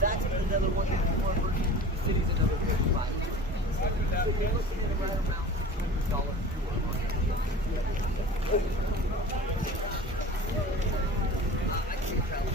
That's another one that you want versus the city's another 55. So you're looking at right around $600 tour. I can't travel.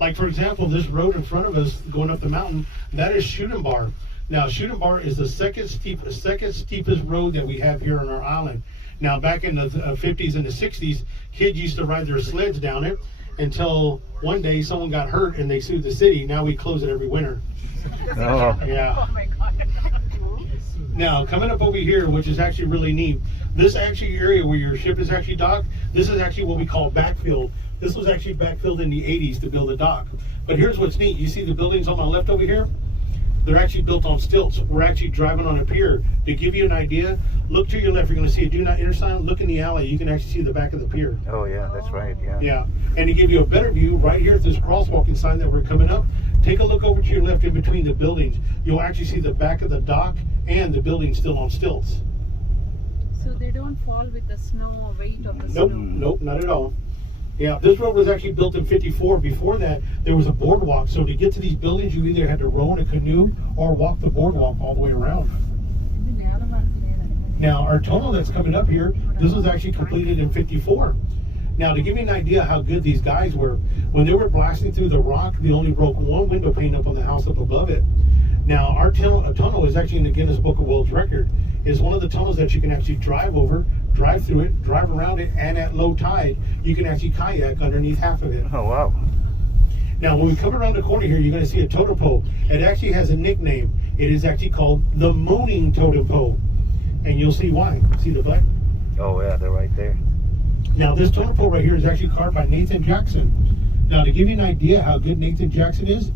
Like for example, this road in front of us going up the mountain, that is Shooting Bar. Now Shooting Bar is the second steepest road that we have here on our island. Now back in the 50s and the 60s, kids used to ride their sleds down it until one day someone got hurt and they sued the city. Now we close it every winter. Oh. Yeah. Oh my God. Now coming up over here, which is actually really neat, this actually area where your ship is actually docked, this is actually what we call backfill. This was actually backfilled in the 80s to build a dock. But here's what's neat. You see the buildings on my left over here? They're actually built on stilts. We're actually driving on a pier. To give you an idea, look to your left. You're going to see a do not enter sign. Look in the alley. You can actually see the back of the pier. Oh yeah, that's right. Yeah. Yeah. And to give you a better view, right here at this crosswalking sign that we're coming up, take a look over to your left in between the buildings. You'll actually see the back of the dock and the building still on stilts. So they don't fall with the snow or weight of the Nope, snow? nope, not at all. Yeah, this road was actually built in '54. Before that, there was a boardwalk. So to get to these buildings, you either had to row in a canoe or walk the boardwalk all the way around. Now, our tunnel that's coming up here, this was actually completed in '54. Now, to give you an idea how good these guys were, when they were blasting through the rock, they only broke one window pane up on the house up above it. Now, our tunnel is actually in the Guinness Book of World Record. It's one of the tunnels that you can actually drive over, drive through it, drive around it, and at low tide, you can actually kayak underneath half of it. Oh wow. Now, when we come around the corner here, you're going to see a totem pole. It actually has a nickname. It is actually called the Moaning totem pole. And you'll see why. See the black? Oh yeah, they're right there. Now, this totem pole right here is actually carved by Nathan Jackson. Now, to give you an idea how good Nathan Jackson is,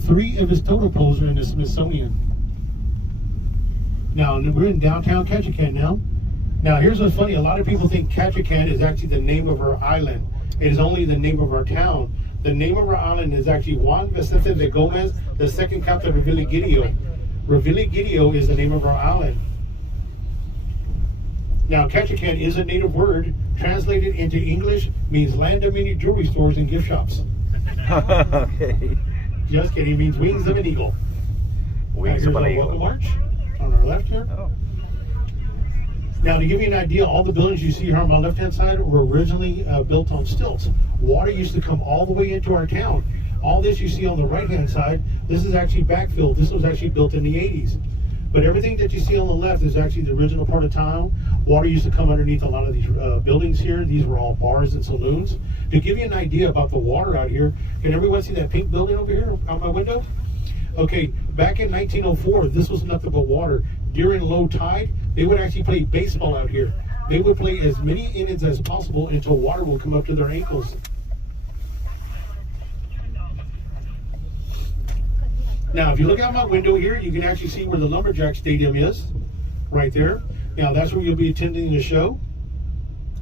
3 of his totem poles are in the Smithsonian. Now, we're in downtown Ketchikan now. Now, here's what's funny. A lot of people think Ketchikan is actually the name of our island. It is only the name of our town. The name of our island is actually Juan Vicente de Gomez, the second captain of Revillagigedo. Revillagigedo is the name of our island. Now, Ketchikan is a native word. Translated into English, means land of many jewelry stores and gift shops. Okay. Just kidding. It means wings of an eagle. Wings of an eagle. Welcome march on our left here. Oh. Now, to give you an idea, all the buildings you see here on my left-hand side were originally built on stilts. Water used to come all the way into our town. All this you see on the right-hand side, this is actually backfilled. This was actually built in the 80s. But everything that you see on the left is actually the original part of town. Water used to come underneath a lot of these buildings here. These were all bars and saloons. To give you an idea about the water out here, can everyone see that pink building over here out my window? Okay, back in 1904, this was nothing but water. During low tide, they would actually play baseball out here. They would play as many innings as possible until water will come up to their ankles. Now, if you look out my window here, you can actually see where the Lumberjack Stadium is, right there. Now, that's where you'll be attending the show.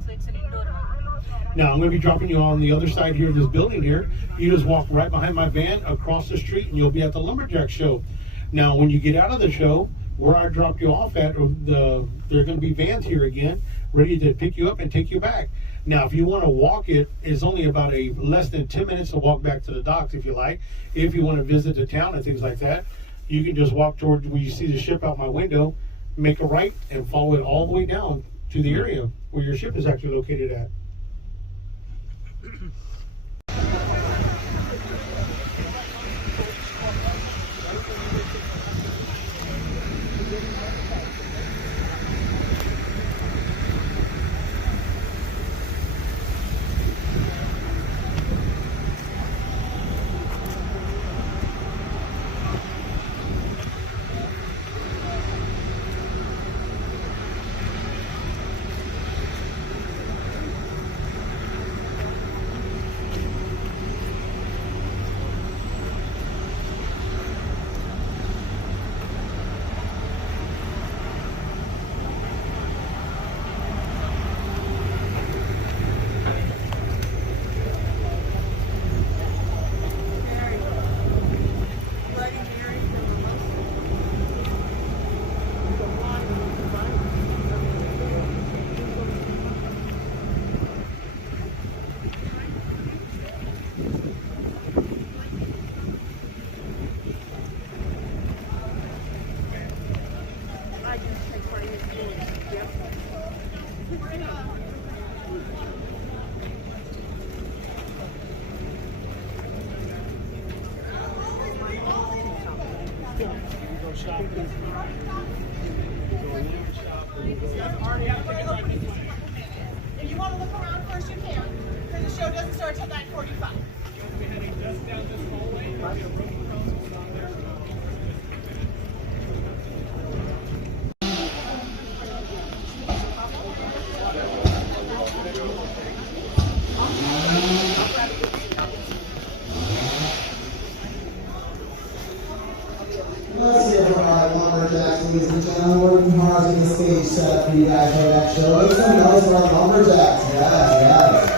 So it's an indoor one. Now, I'm going to be dropping you on the other side here of this building here. You just walk right behind my van across the street, and you'll be at the Lumberjack show. Now, when you get out of the show, where I dropped you off at, there are going to be vans here again, ready to pick you up and take you back. Now, if you want to walk it, it's only about less than 10 minutes to walk back to the docks if you like. If you want to visit the town and things like that, you can just walk toward where you see the ship out my window, make a right, and follow it all the way down to the area where your ship is actually located at. If you want to look around first, you can, because the show doesn't start till 9:45. Let's hear from our Lumberjacks, ladies and gentlemen. Working hard to get the stage set up for you guys for that show. Make some noise for our Lumberjacks. Yes, yes.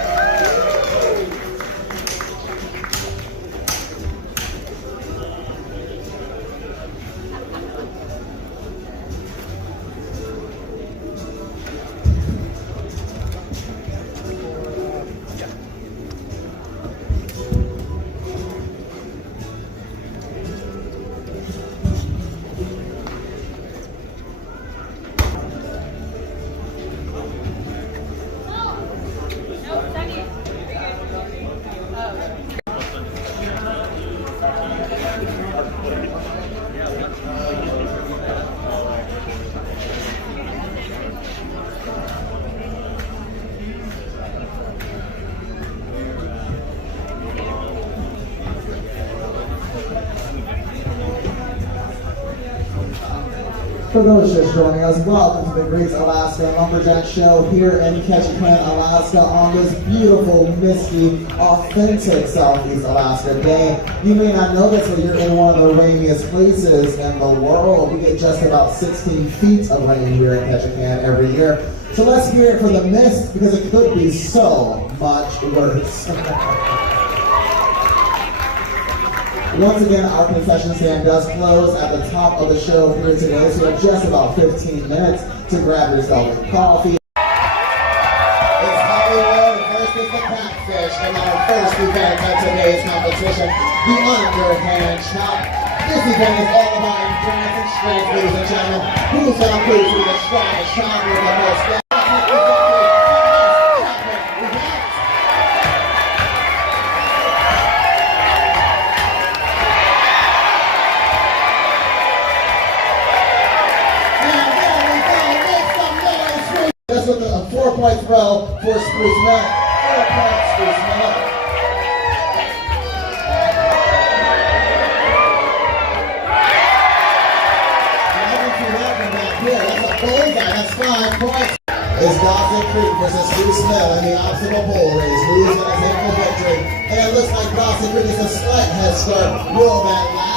For those just joining us, welcome to the Great Alaska Lumberjack Show here in Ketchikan, Alaska on this beautiful, misty, authentic Southeast Alaska day. You may not know this, but you're in one of the rainiest places in the world. We get just about 16 feet of rain here in Ketchikan every year. So let's hear it for the mist, because it could be so much worse. Once again, our concession stand does close at the top of the show here today, so you have just about 15 minutes to grab yourself a coffee. It's Hollywood versus the Catfish, and our first event of today's competition, the underhand chop. This event is all about endurance and strength, ladies and gentlemen. Who's gonna prove to be the strongest chopper with the most? That's with a 4-point throw for Spruce Mill. 4 points, Spruce Mill. That's a bullseye. That's 5 points. It's Dawson Creek versus Spruce Mill in the obstacle pole race. Who's going to take the victory? And it looks like Dawson Creek is a slight head start. Will that last?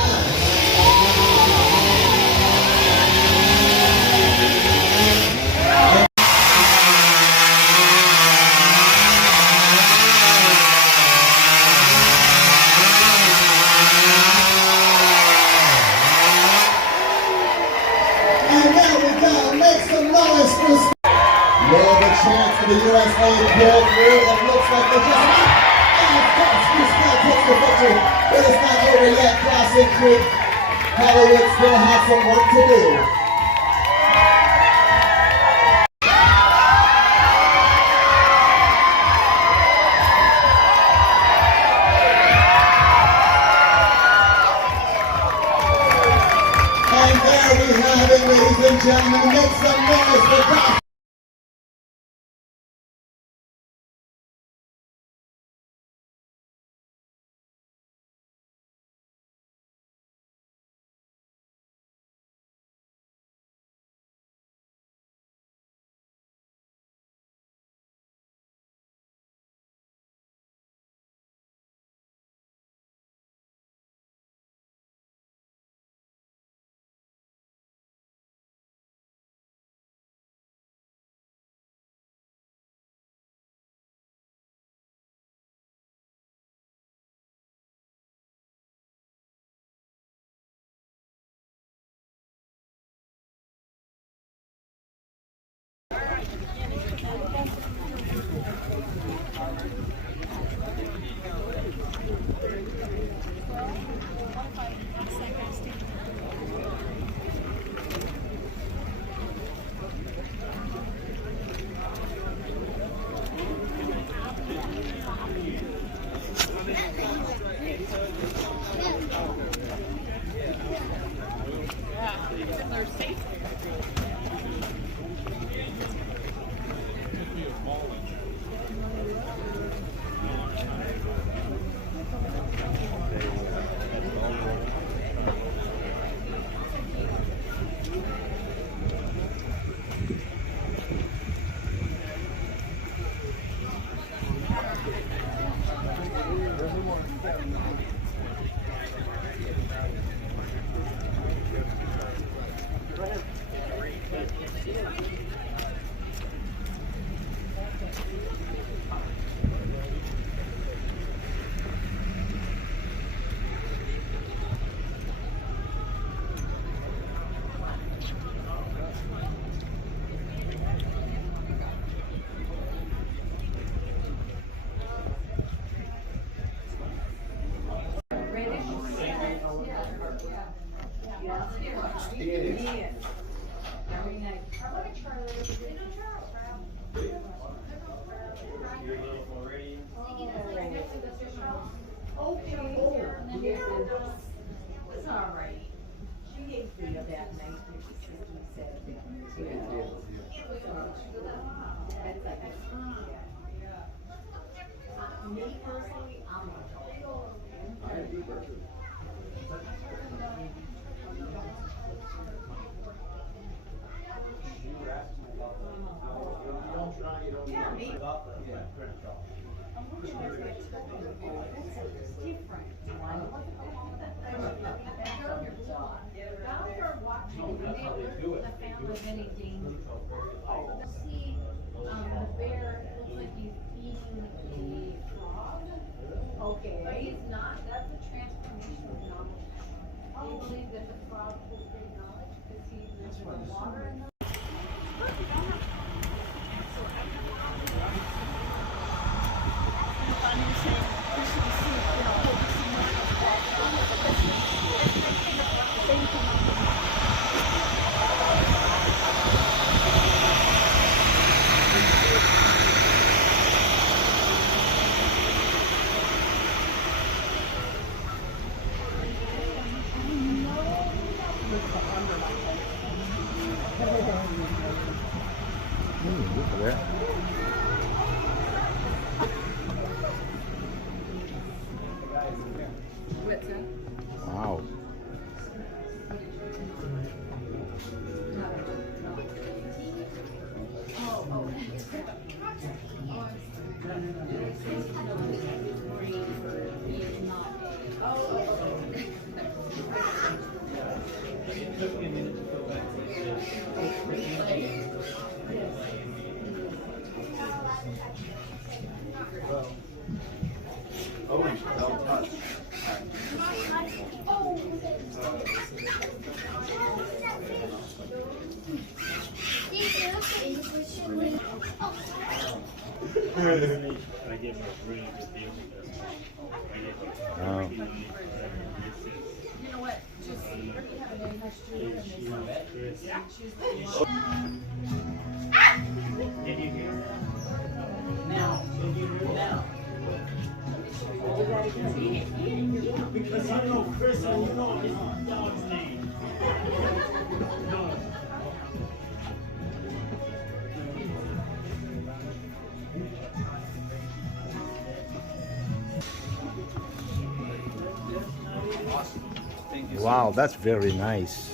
Will the chance for the USA pull through? It looks like they just might. And Spruce Mill takes the victory. But it's not over yet. Dawson Creek, Hollywood still has some work to do. And there we have it, ladies and gentlemen. Make some noise for Dawson. It's all right. She gave me that 1967. Me personally, I'm See, the bear looks like he's eating a frog. Okay. But he's not, that's a transformation of knowledge. They believe that the frog holds great knowledge because he lives in the water and the Look at that. Wow. I gave her a really good deal because I gave her Wow. you know what? Just have a very nice tree and Can you hear? Now, can you hear now? Because I know Chris and you know his dog's name. No. Wow, that's very nice.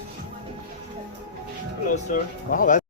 Hello, sir. Wow, that's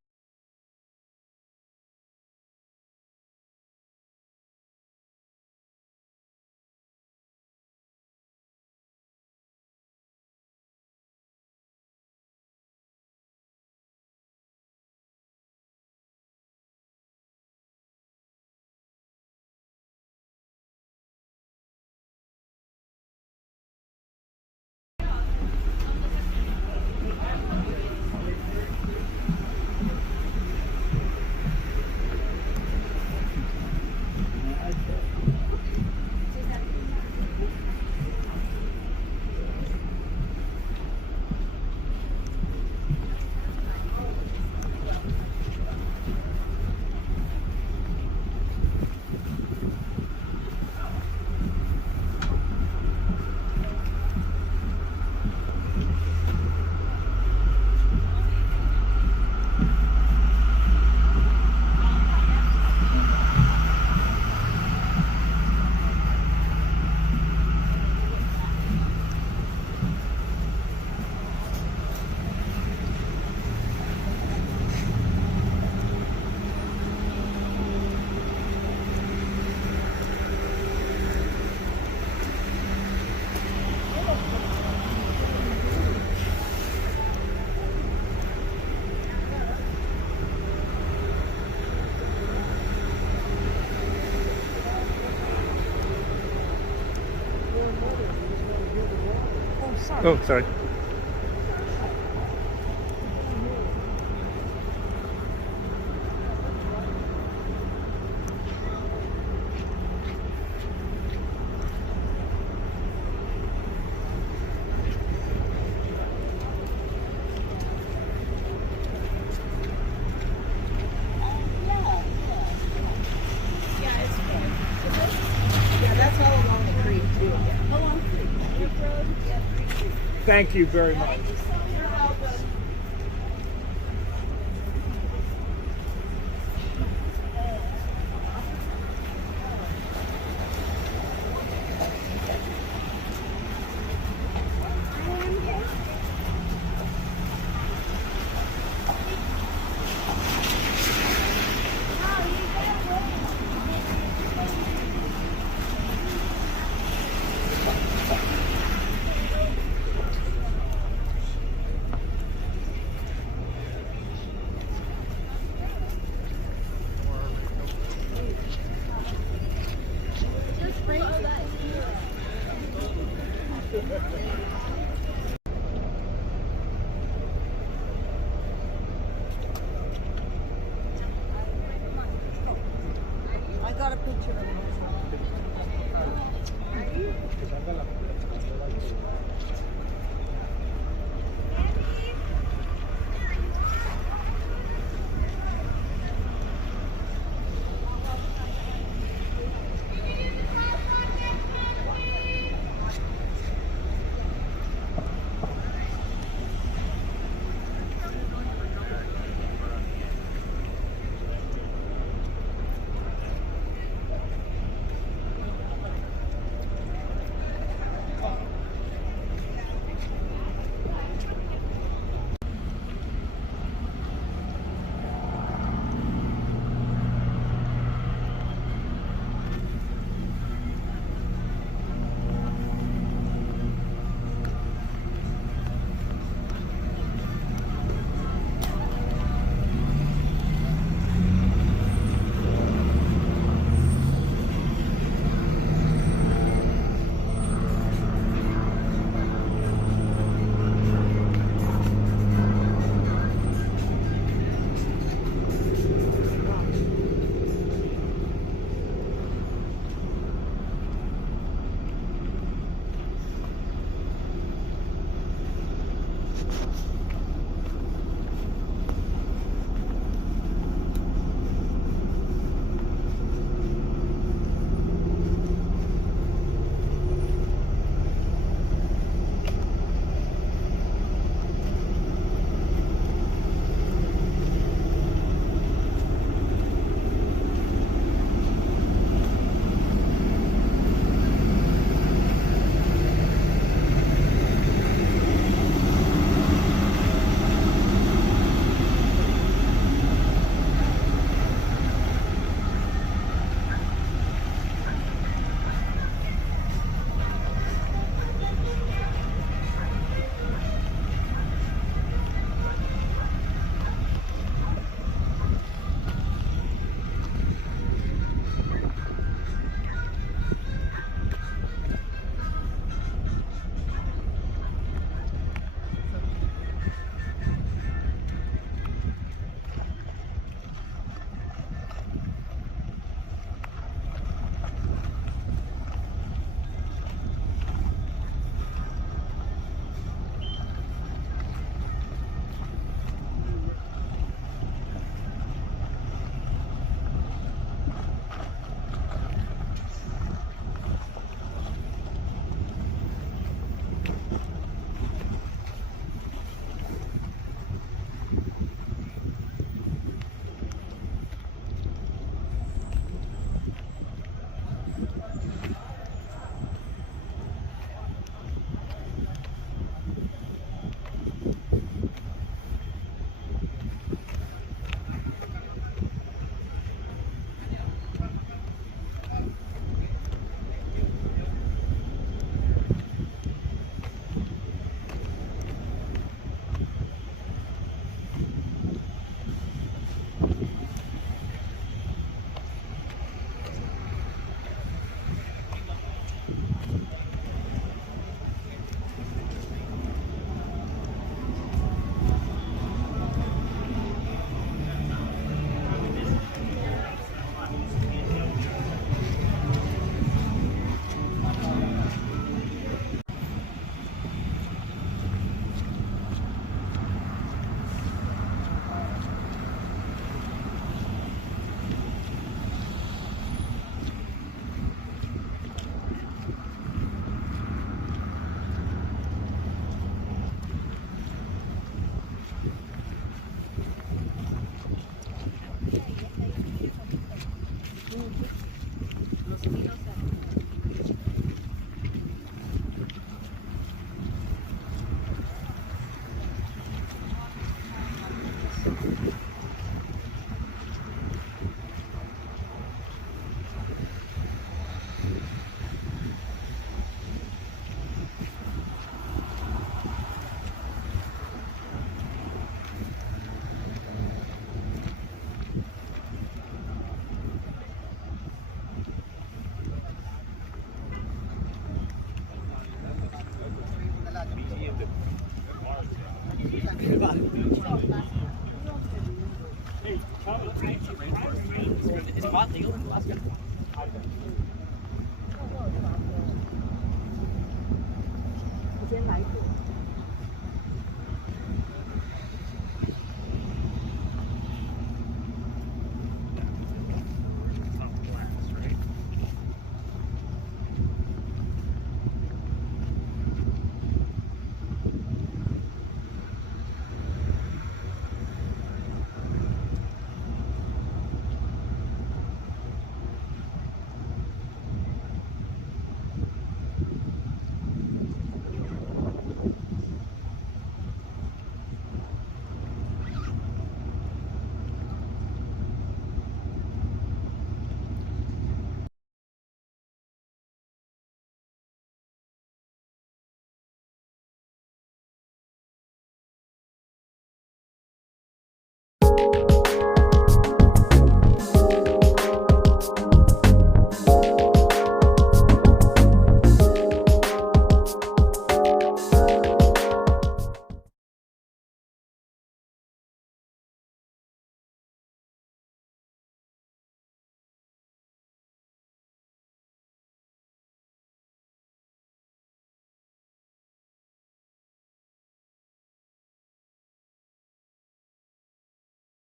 Oh, sorry. Yeah, that's all. Thank you very much. I got a picture of it.